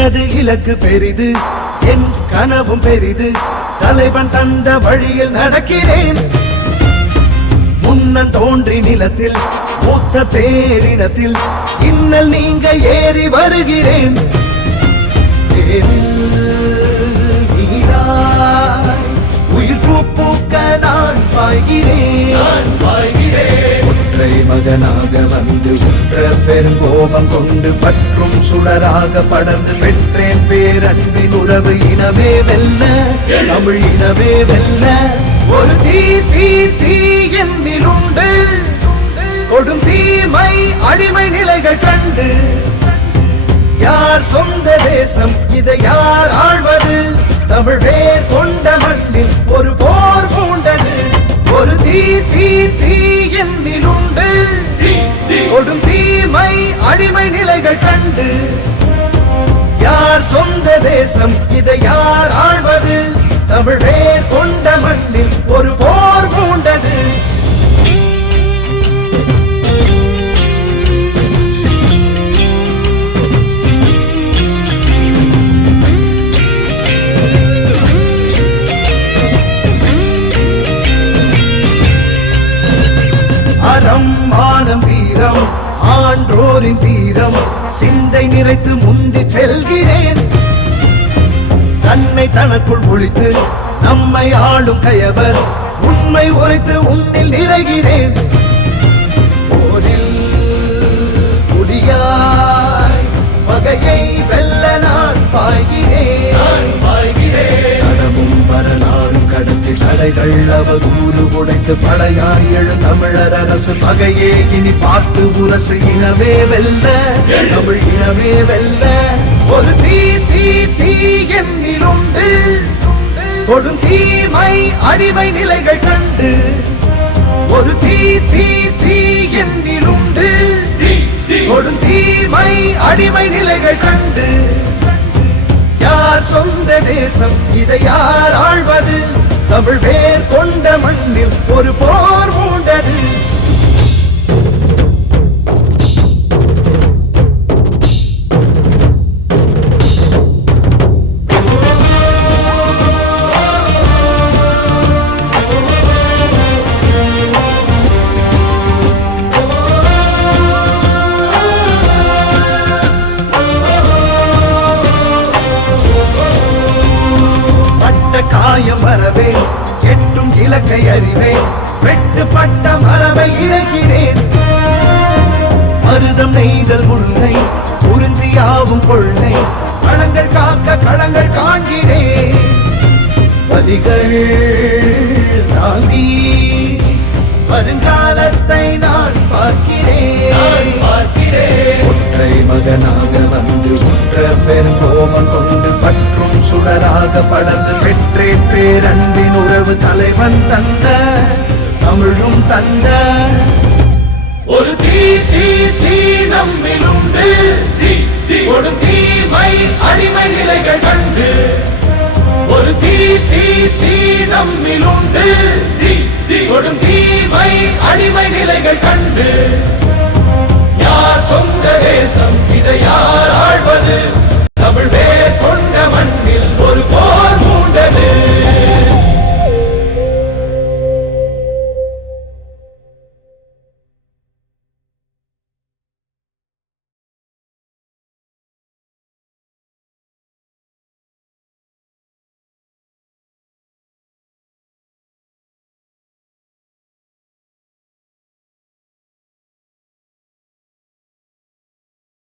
எனது இலக்கு பெரிது, என் கனவும் பெரிது, தலைவன் தந்த வழியில் நடக்கிறேன். முன்னன் தோன்றி நிலத்தில் மூத்த பேரினத்தில் இன்னல் நீங்க ஏறி வருகிறேன். உயிர் பூக்க நான் பாய்கிறேன். ஒற்றை மகனாக வந்து உற்ற பெருங்கோபம் கொண்டு பற்றும் சுடராக படர்ந்து பெற்றேன் பேரன்பின் உறவு. இனமே வெல்ல, தமிழ் இனமே வெல்ல, ஒரு தீ தீ தீ என்னிலுண்டு. கொடும் தீமை அடிமை நிலைகள் கண்டு யார் சொந்த தேசம், இதை யார் ஆழ்வது? தமிழ் வேர் கொண்ட மண்ணில் ஒரு போர் பூண்டது. ஒரு தீ தீ தீ என்னிலுண்டு. கொடும் தீமை அடிமை நிலைகள் கண்டு யார் சொந்த தேசம், இதை யார் ஆழ்வது? தமிழ் வேர் கொண்ட மண்ணில் ஒரு போர் பூண்டது. அறம் மானம் வீரம் ஆன்றோரின் தீரம் சிந்தை நிறைத்து முந்தி செல்கிறேன். தன்னை தனக்குள் ஒழித்து நம்மை ஆளும் கயவர் உண்மை உரைத்து உன்னில் நிறைகிறேன். போரில் புலியாய் பகையை வெல்ல நான் பாய்கிறேன். கடமும் வரலாறும் கடத்தி தடைகள் அவதூறு உடைத்து படையாய் எழு தமிழர் அரசு பகையே இனி பார்த்து உரசு. இனமே வெல்ல, தமிழ் இனமே வெல்ல, ஒரு தீ தீ தீ என்னிலுண்டு. கொடும் தீமை அடிமை நிலைகள் கண்டு ஒரு தீ தீ தீ என்னிலுண்டு. கொடும் தீமை அடிமை நிலைகள் கண்டு யார் சொந்த தேசம், இதை யார் ஆழ்வது? தமிழ் வேர் கொண்ட மண்ணில் ஒரு போர் மூண்டது. காயம் வரவேன், கெட்டும் இலக்கை அறிவேன், வெட்டுப்பட்ட மரபை இழக்கிறேன். மருதம் நெய்தல் முல்லை குறிஞ்சியாவும் கொள்ளை களங்கள் காக்க களங்கள் காண்கிறேன். வலிகள் தாங்கி வருங்காலத்தை நான் பார்க்கிறேன். ஒற்றை மகனாக வந்து உற்ற பெருங்கோபம் கொண்டு பற்றும் சுடராக படர்ந்து பெற்றேன் பேரன்பின் உறவு. தலைவன் தந்த தமிழும் தந்த ஒரு தீ தீ தீ நம்மிலுண்டு. ஒரு தீமை அடிமை நிலைகள் கண்டு ஒரு தீ தீ தீ நம்மிலுண்டு. கொடும் தீமை அடிமை நிலைகள் கண்டு யார் சொந்த